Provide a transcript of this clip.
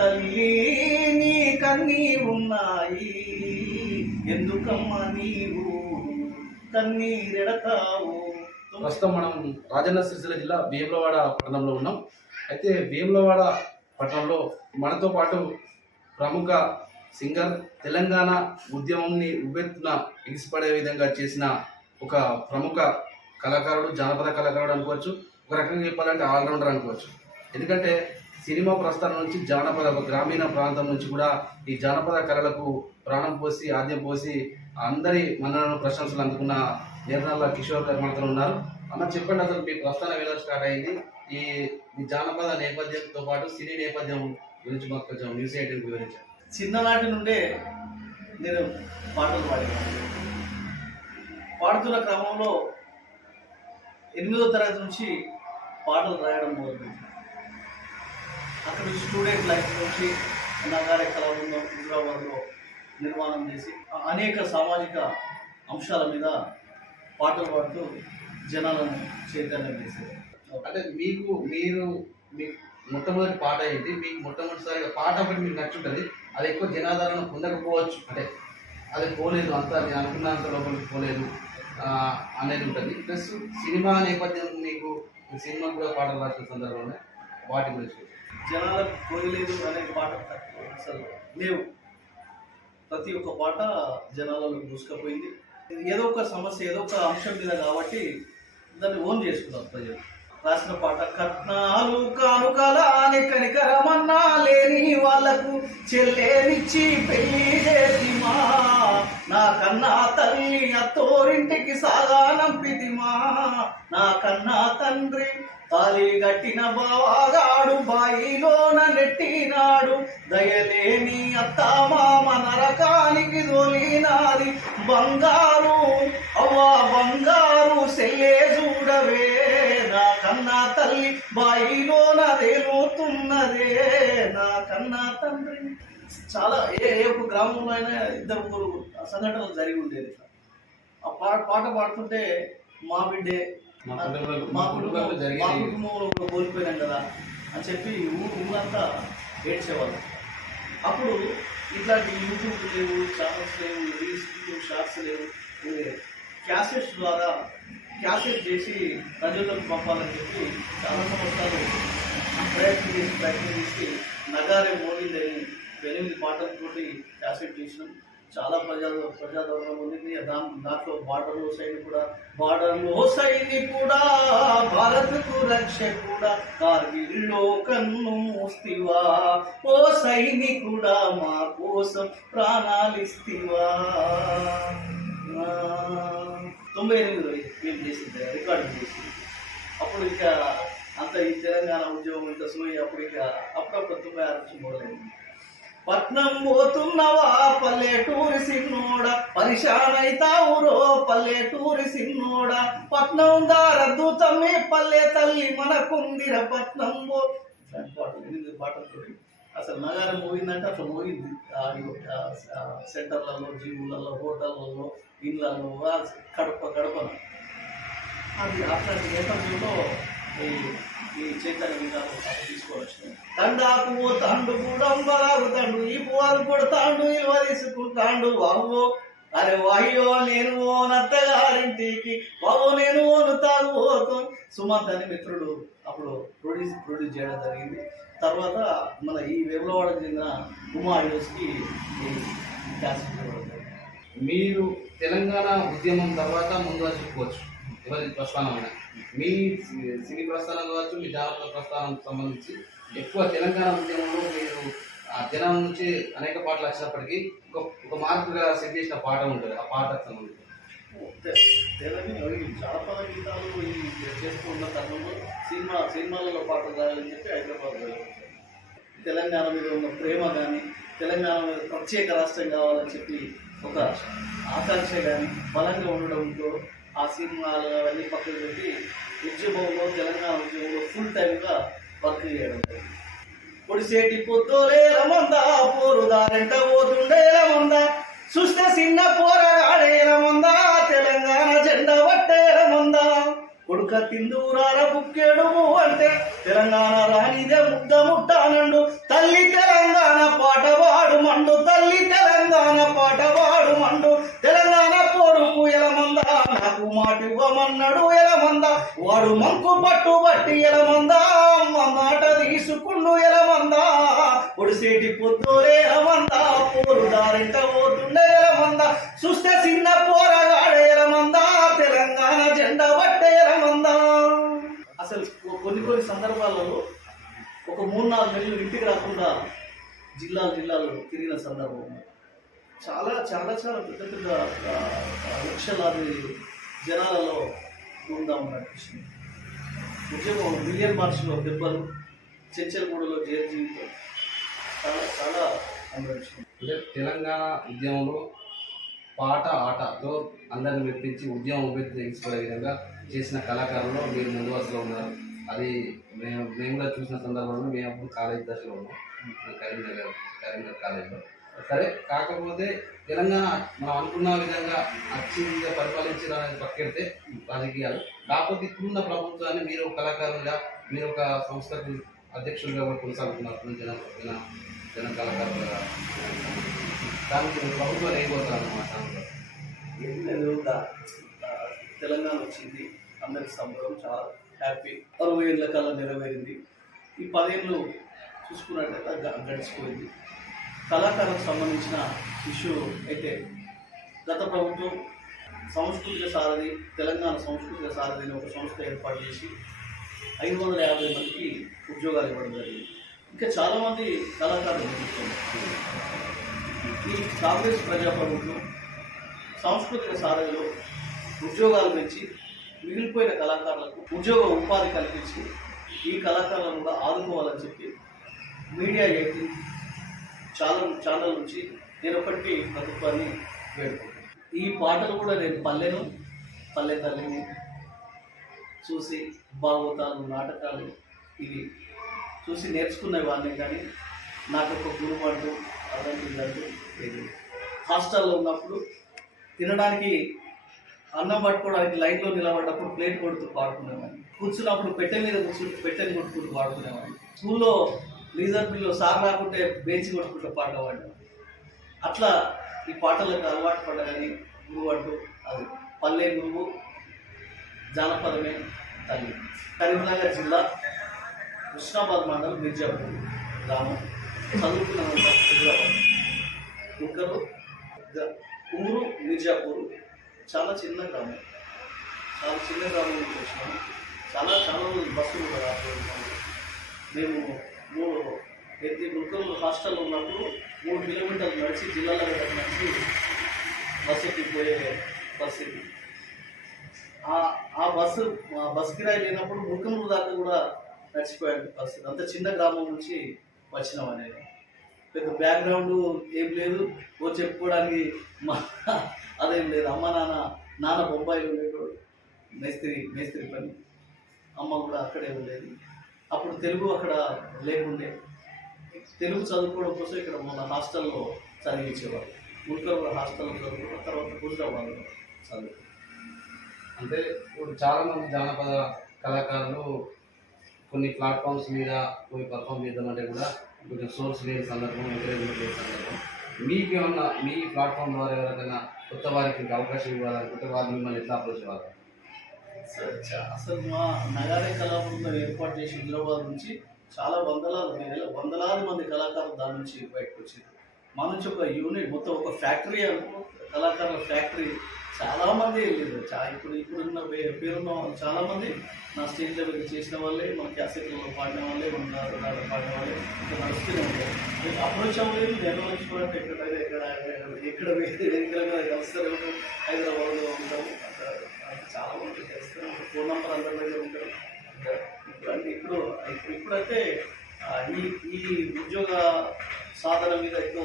తల్లి నీ కన్నీరున్నాయి. ఎందుకమ్మా నీవు కన్నీరెడతావు? ప్రస్తుతం మనం రాజన్న సిరిసిల్ల జిల్లా వేములవాడ పట్టణంలో ఉన్నాం. అయితే వేములవాడ పట్టణంలో మనతో పాటు ప్రముఖ సింగర్ తెలంగాణ ఉద్యమంని ఉబ్బెత్తున ఎగిసిపడే విధంగా చేసిన ఒక ప్రముఖ కళాకారుడు జానపద కళాకారుడు అనుకోవచ్చు. ఒక రకంగా చెప్పాలంటే ఆల్రౌండర్ అనుకోవచ్చు. ఎందుకంటే సినిమా ప్రస్థానం నుంచి జానపద గ్రామీణ ప్రాంతం నుంచి కూడా ఈ జానపద కళలకు ప్రాణం పోసి ఆద్యం పోసి అందరి మన్ననలు ప్రశంసలు అందుకున్న నిర్మల కిషోర్ గారు ఉన్నారు. అన్న చెప్పండి అసలు మీ ప్రస్థానం ఎలా స్టార్ట్ అయింది? ఈ జానపద నేపథ్యంతో పాటు సినీ నేపథ్యం గురించి మాకు కొంచెం న్యూస్ ఎయిటీన్ వివరించారు చిన్ననాటి నుండే నేను పాటలు పాడేవాడిని పాడుతున్న క్రమంలో ఎనిమిదో తరగతి నుంచి పాటలు రాయడం మొదలుపెట్టాను. అక్కడ స్టూడెంట్ లైఫ్ నుంచి నగారే కళాబృందం హైదరాబాద్లో నిర్మాణం చేసి అనేక సామాజిక అంశాల మీద పాటలు పాడుతూ జనాలను చైతన్యం చేసేది అంటే మీకు మీరు మీ మొట్టమొదటి పాట ఏంటి? మీకు మొట్టమొదటిసారిగా పాట ఒకటి మీకు నచ్చుంటుంది. అది ఎక్కువ జనాదరణ పొందకపోవచ్చు. అంటే అది పోలేదు అంత నేను అనుకున్నంత లోపలికి పోలేదు అనేది ఉంటుంది. ప్లస్ సినిమా నేపథ్యం మీకు సినిమా కూడా పాటలు రాసిన సందర్భంలో వాటి గురించి. జనాలకు పోయలేదు అనే పాట తక్కువ అసలు లేవు. ప్రతి ఒక్క పాట జనాలలో దూసుకుపోయింది. ఏదో ఒక సమస్య ఏదో ఒక అంశం మీద కాబట్టి దాన్ని ఓన్ చేసుకున్నారు ప్రజలు. రాసిన పాట కట్నాలు కానుకలాని కనికరమన్నా లేని వాళ్ళకు చెల్లేనిచ్చి పెళ్ళి చేసిమా నా కన్నా తల్లి అత్తోరింటికి సాగా నంపి తాలి గట్టిన బావాగాడు బాయిలోన నెట్టినాడు. దయలేని అత్తామామ నరకానికి దొలినాది. బంగారు అవ్వా బంగారు సెల్లే చూడవే. నా కన్నా తల్లి బాయిలోన తేలుతున్నదే. నా కన్నా తండ్రి. చాలా ఏ ఏ ఒక్క గ్రామంలో అయినా ఇద్దరు ముగ్గురు సంఘటనలు జరిగి ఉండేది. ఆ పాట పాట పాడుతుంటే మా బిడ్డే మా కుటుంబంలో మా మా కుటుంబం కుటుంబంలో ఒకరు కోల్పోయినాం కదా అని చెప్పి ఊరు ఊరంతా ఏడ్చేవాళ్ళు. అప్పుడు ఇట్లాంటి యూట్యూబ్ లేవు ఛానల్స్ లేవు రీల్స్ షార్ట్స్ లేవు క్యాసెట్స్ ద్వారా క్యాసెట్ చేసి ప్రజలకు పంపాలని చెప్పి చాలా సంవత్సరాలు ప్రయత్నం చేసి ప్రయత్నం చేసి నగారే మోగిందని ఎనిమిది పాటలతోటి క్యాసెట్ చేసినాం. చాలా ప్రజా ప్రజాధర్మం ఉంది. దాంట్లో బార్డర్లో సైడ్ కూడా బార్డర్లో సైని కూడా భారత్కు రక్ష కూడా కార్గిల్లో కన్ను మూస్తివా? ఓ సైనికుడా మా కోసం ప్రాణాలిస్తివా? తొంభై ఎనిమిదిలో మేము చేసింది? రికార్డు చేసి అప్పుడు ఇంకా అంత ఈ తెలంగాణ ఉద్యోగం ఇంత సోయి అప్పుడు ఇంకా అప్పుడప్పుడు తొంభై ఆరు నుంచి మొదలైంది. పట్నం పోతున్నవా పల్లెటూరి సిన్నోడ? పరిశానైతావురో పల్లెటూరి సిన్నోడ. పట్నం దారద్దు తమ్మి పల్లె తల్లి మనకుందిర పట్నం పో ఇట్లాంటి పాటలు అసలు నగారం మోగిందంటే అట్లా మోగింది సెంటర్లలో జీవులలో హోటళ్ళలో ఇళ్ళల్లో ఆ కడప కడపన. అది అట్లాంటి నేపథ్యంలో ఈ చైతన్య విధానం తీసుకోవచ్చు తండాకు తండు కూడా తండు ఈ పువ్వాలు కొడతాండు ఇల్వ తీసుకుంటాండు. వాహో అరే వాయ్యో నేను ఓ నత్తగారింటికి నేను ఓను తాగు పోతూ సుమంత్ అని మిత్రుడు అప్పుడు ప్రొడ్యూస్ ప్రొడ్యూస్ చేయడం జరిగింది. తర్వాత మన ఈ వేములవాడకు చెందిన ఉమా యూస్కి మీరు తెలంగాణ ఉద్యమం తర్వాత ముందుగా చెప్పుకోవచ్చు. ఎవరి ప్రస్థానం అయినా. మీ సి- సినీ ప్రస్థానం కావచ్చు మీ జాగ్రత్త ప్రస్థానం సంబంధించి ఎక్కువ తెలంగాణ ఉద్యమంలో మీరు ఆ జనం నుంచి అనేక పాటలు వచ్చినప్పటికీ ఒక ఒక మార్పుగా సెట్ చేసిన పాట ఉంటుంది ఆ పాటకు సంబంధించి. తెలంగాణ జానపద గీతాలు ఈ తరుణంలో సినిమా సినిమాలలో పాటలు రాయాలని చెప్పి హైదరాబాద్ తెలంగాణ మీద ఉన్న ప్రేమ కానీ తెలంగాణ మీద ప్రత్యేక రాష్ట్రం కావాలని చెప్పి ఒక ఆకాంక్ష కానీ బలంగా ఉండడంతో ఆ సినిమాలు అవన్నీ పక్కన పెట్టి ఉద్యమంలో తెలంగాణ ఉద్యమంలో ఫుల్ టైమ్గా వర్క్ చేయడం పొడిసేటి పొద్దులే రమందా పోరు దారెంట పోతుండే రమందా చూస్తే చిన్న పోరగాడే రమందా తెలంగాణ జెండా పట్టే రమందా కొడుక తిందూరాల బుక్కేడు అంటే తెలంగాణ రాణిదే ముద్ద ముట్టానండు తల్లి తెలంగాణ పాట వాడు మండు తల్లి తెలంగాణ పాట మాట ఇవ్వమన్నాడు ఎలమంద. వాడు మంకు పట్టు బట్టి ఎలమంద. అమ్మ మాట తీసుకుండు ఎలమంద. పొడిసేటి పొద్దులే ఎలమంద పోరు దారింత పోతుండే ఎలమంద. చూస్తే చిన్న పోరగాడే ఎలమంద. తెలంగాణ జెండా పట్టే ఎలమంద. అసలు కొన్ని కొన్ని సందర్భాలలో ఒక మూడు నాలుగు నెలలు ఇంటికి రాకుండా జిల్లాలు జిల్లాలో తిరిగిన సందర్భం. చాలా చాలా చాలా పెద్ద పెద్ద లక్షలాది జనాలలో ఉందాం అనిపించింది. ఉద్యమం మిలియన్ మార్చ్లో దెబ్బలు చెంచల్గూడలో జైలు జీవితం చాలా చాలా అనుభవించింది. తెలంగాణ ఉద్యమంలో పాట ఆటతో అందరిని మెప్పించి ఉద్యమం ఉపయోగించుకునే విధంగా చేసిన కళాకారులు మీరు ముందు వరుసలో ఉన్నారు. అది మేము మేము కూడా చూసిన సందర్భంలో మేము అప్పుడు కాలేజ్ దశలో ఉన్నాం. కరీంనగర్ కరీంనగర్ కాలేజ్లో. సరే కాకపోతే తెలంగాణ మనం అనుకున్న విధంగా అచ్చిందిగా పరిపాలించడానికి పక్కెడితే రాజకీయాలు. కాకపోతే ఇప్పుడున్న ప్రభుత్వాన్ని మీరు ఒక కళాకారులుగా మీరు ఒక సంస్థకు అధ్యక్షులుగా కూడా కొనసాగుతున్నారు. జన జన జన కళాకారులుగా. దానికి ప్రభుత్వాలు అయిపోతారు అన్నమాట. ఏం తెలంగాణ వచ్చింది. అందరికి సంబరం చాలా హ్యాపీ. అరవై ఏళ్ళ కాలం నెరవేరింది. ఈ పదేళ్ళు చూసుకున్నట్టయితే గడిచిపోయింది. కళాకారులకు సంబంధించిన ఇష్యూ అయితే గత ప్రభుత్వం సంస్కృతిక సారథి తెలంగాణ సంస్కృతిక సారథి అనే ఒక సంస్థ ఏర్పాటు చేసి ఐదు వందల యాభై మందికి ఉద్యోగాలు ఇవ్వడం జరిగింది. ఇంకా చాలామంది కళాకారులు ఈ కాంగ్రెస్ ప్రజాప్రభుత్వం సాంస్కృతిక సారథిలో ఉద్యోగాలు పెంచి మిగిలిపోయిన కళాకారులకు ఉద్యోగ ఉపాధి కల్పించి ఈ కళాకారులను కూడా ఆదుకోవాలని చెప్పి మీడియా ఎయిటీన్ ఛానల్ ఛానల్ నుంచి నేను ఒకటి ప్రభుత్వాన్ని వేడుకుంటాను ఈ పాటలు కూడా నేను పల్లెను పల్లె తల్లిని చూసి భాగవతాలు నాటకాలు ఇవి చూసి నేర్చుకునేవాడిని కానీ నాకు ఒక గురువు అంటూ అదంటూ లేదు. హాస్టల్లో ఉన్నప్పుడు తినడానికి అన్నం పట్టుకోవడానికి లైన్లో నిలబడ్డప్పుడు ప్లేట్ కొడుతూ పాడుకునేవాడిని. కూర్చున్నప్పుడు పెట్టె మీద కూర్చుని పెట్టెని కొట్టుకుంటూ పాడుకునేవాడిని. స్కూల్లో లీజర్ బిల్లు సార్ రాకుంటే బేంచి కొట్టుకుంటే పాట పాడేవాడిని. అట్లా ఈ పాటలకు అలవాటు పడగాని గురువు అంటూ అది పల్లె గురువు జానపదమే తల్లి. కరీంనగర్ జిల్లా కృష్ణాబాద్ మండలం మిర్జాపూర్ గ్రామం. చదువుకున్న హైదరాబాద్ ఊరు మిర్జాపూర్ చాలా చిన్న గ్రామం. చాలా చిన్న గ్రామం నుంచి వచ్చినాము. చాలా చాలా రోజులు బస్సులు కూడా మేము మూడు ప్రతి ముక్కలు హాస్టల్లో ఉన్నప్పుడు మూడు కిలోమీటర్లు నడిచి జిల్లాల దగ్గర నడిచి బస్సుకి పోయే పరిస్థితి. ఆ బస్సు ఆ బస్ కిరాయి లేనప్పుడు ముఖములు దాకా కూడా నడిచిపోయాడు పరిస్థితి. అంత చిన్న గ్రామం నుంచి వచ్చినాం అనేది. పెద్ద బ్యాక్గ్రౌండ్ ఏం లేదు. ఓ చెప్పుకోవడానికి మా అదేం లేదు. అమ్మ నాన్న నాన్న బొంబాయిలో ఉండేటోడు. మేస్త్రి మేస్త్రి పని. అమ్మ కూడా అక్కడే ఉండేది. అప్పుడు తెలుగు అక్కడ లేకుండే. తెలుగు చదువుకోవడం కోసం ఇక్కడ మన హాస్టల్లో చదివించేవారు. ఉల్కర్ హాస్టల్లో చదువుకున్న తర్వాత హుజరాబాద్లో చదువు. అంటే ఇప్పుడు చాలామంది జానపద కళాకారులు కొన్ని ప్లాట్ఫామ్స్ మీద పోయి పర్ఫామ్ చేద్దామంటే కూడా కొంచెం సోర్స్ లేని సందర్భం ఎంకరేజ్మెంట్ లేని సందర్భం. మీకు ఏమన్నా మీ ప్లాట్ఫామ్ ద్వారా ఎవరికైనా కొత్త వారికి అవకాశం ఇవ్వాలనుకుంటే వారు మిమ్మల్ని ఎట్లా అప్రోచ్ అవ్వాలి అసలు మా నగారే కళాబృందం ఏర్పాటు చేసి హైదరాబాద్ నుంచి చాలా వందలాది వేల వందలాది మంది కళాకారులు దాని నుంచి బయటకు వచ్చింది మా నుంచి ఒక యూనిట్ మొత్తం ఒక ఫ్యాక్టరీ అనుకో కళాకారుల ఫ్యాక్టరీ చాలా మంది వెళ్ళారు చా ఇప్పుడు ఇప్పుడున్న పేరున్న వాళ్ళు చాలా మంది నా స్టేజ్ లెవెల్ చేసిన వాళ్ళే మన క్యాసెట్లలో పాడిన వాళ్ళే మన నాటకాలు పాడిన వాళ్ళే నడుస్తూనే ఉంటారు అప్రోచ్ అవ్వలేదు నిర్వహించుకోవడానికి ఎక్కడ ఎక్కడ ఎక్కడ ఎక్కడ కలుస్తారు సాధన మీద ఎక్కువ